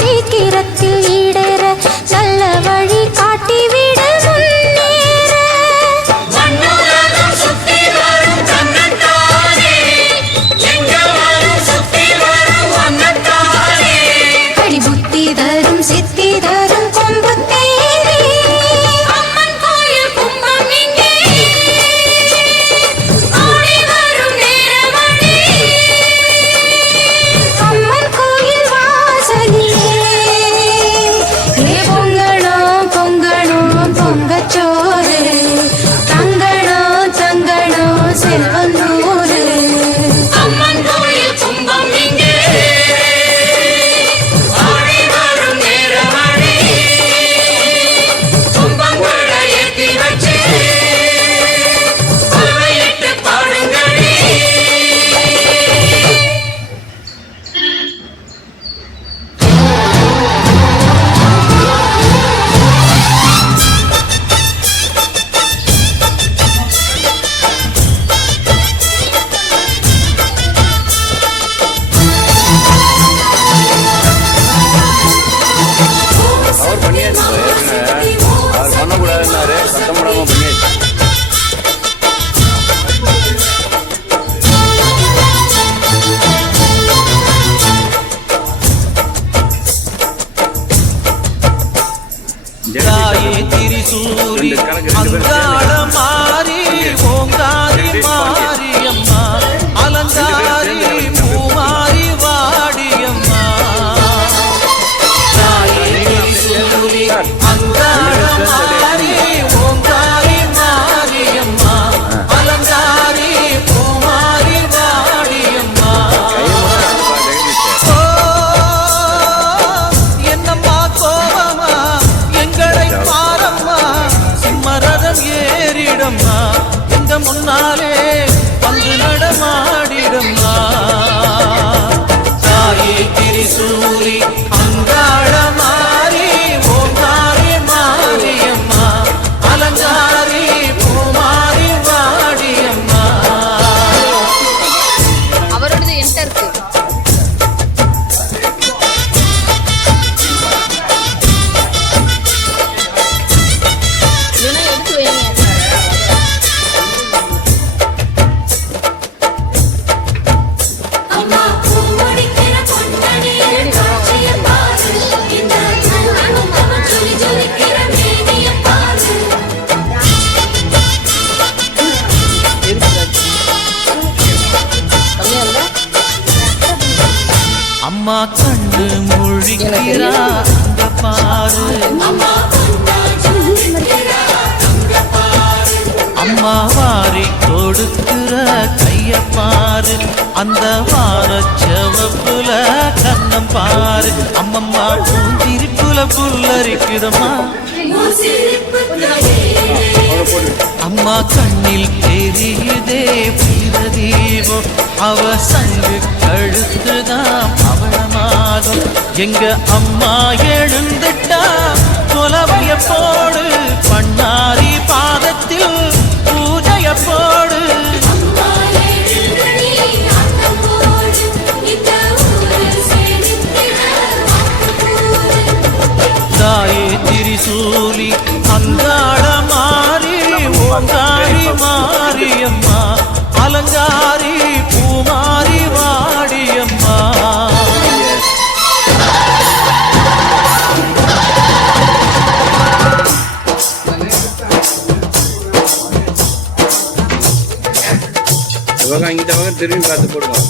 சீக்கிரத்தில் ஈடேற நல்ல வழி காட்டிவிட முன்னேற அடி புத்தி தரும் சித்தி தரும் கொம்புத்தேனே அம்மன் கோயில் கும்பம் இங்கே ஆடி வரும் நேரமணி அம்மன் கோயில் வாசலிலே பொங்கணும் பொங்கணும் பொங்கச்சோறு தங்கணும் தங்கணும் செல்வந்தூரு அம்மன் கோயில் கும்பம் இங்கே ஆடி வரும் நேரமணி கும்பங்களை ஏற்றி வச்சு அவையிட்டு பாடுங்களே அவர் பண்ணியாச்சு அவர் பண்ணக்கூடாதுன்னாரு சத்தம் போடாமல் பண்ணியாச்சு. தாயே திரிசூலி அங்காள மாறி ஓங்காரி மாரியம்மா அலங்காரி பூமாரி வாடியம்மா தாயே திரிசூலி அங்காள மாறி ஓங்காரி மாரியம்மா அலங்காரி பூமாரி வாடியம்மா என்னம்மா கோபமா எங்களை பாரம்மா சிம்மரதம் ஏறிடம்மா எங்க முன்னாலே வந்து நடமாடிடம்மா தாயே திரிசூலி அங்காள மாறி ஓங்காரி மாரியம்மா அலங்காரி பூமாரி வாடியம்மா அவரோடது என்கிட்ட இருக்கு. இல்லைன்னா எடுத்து வைங்க. அம்மா பூமுடிக்கிற பொன்னணியே காட்சியை பாரு இந்த கண்ணனும் அவன் ஜொலி ஜொலிக்கிற மேனியை பாரு கம்மியா இருந்தா அம்மா கண்டு முழிக்கிறா அங்க பாரு அம்மா வாரி கொடுக்கிற கைய பாரு அந்த வார செவப்புல கண்ணம் பாரு அம்மம்மா பூந்திரிப்புல புல்லரிக்குதம்மா அம்மா கண்ணில் தெரியுதே பிரதீபம் அவ சங்கு கழுத்துதான் அவளமாகும் எங்க அம்மா எழுந்துட்டா கொலவைய போடு பண்ணாரி பாதத்தில் பூஜைய போடு தாயே திரிசூலி அங்காள மாறி ஓங்காரி மாரியம்மா அலங்காரி பூமாரி வாடியம்மா இவங்க இங்கிட்ட வாங்க திரும்பி பார்த்து போடுவோம்.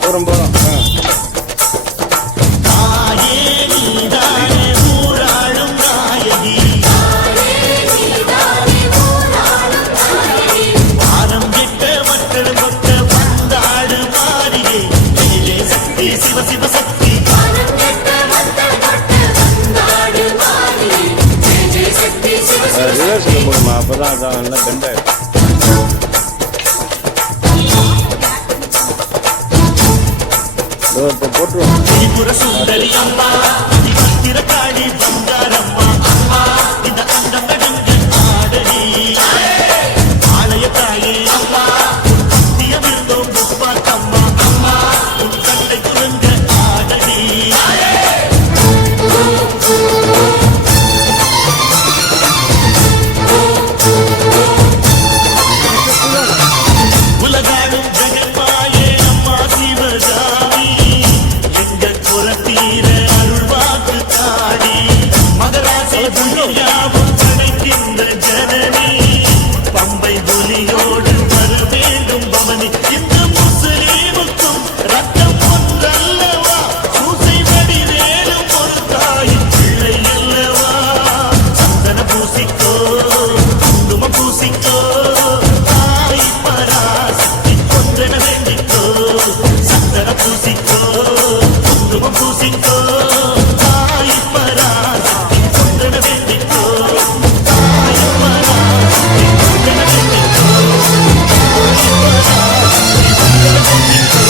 போறோம் அதான் நல்லா பெண்டாயிடும். இப்போ போட்டுருவோம். திரிபுர சுந்தரி அம்மா திரக்காடி பங்காரம்மா அம்மா இந்த அண்டம் நடுங்க ஆடடி ஆலய தாயே அம்மா தியமிருந்தோம் முப்பாட்டம்மா அம்மா உன் கட்டை குலுங்க ஆடடி உலகாடும் ஜெகன்மாயே அம்மா சிவகாமி எங்கள் புறத்தீர அருள்வாக்கு தாடி மகராசி புண்ணியாவும் கிடைக்கின்ற ஜனனி பம்பை புலியோடு வர வேண்டும் பவனி இந்த முஸ்லீமுக்கும் ரத்தம் ஒன்றல்லவா பூசை வடிவேலும் ஒரு தாயின் பிள்ளை அல்லவா சந்தன பூசிக்கோ குங்குமம் பூசிக்கோ தாய் பராசக்தி கொன்றன வேண்டிக்கோ சந்தன பூசிக்கோ குங்குமம் பூசிக்கோ தாய் பராசக்தி கொன்றன வேண்டிக்கோ தாய் பராசக்தி கொன்றன வேண்டிக்கோ தாய் பராசக்தி கொன்றன வேண்டிக்கோ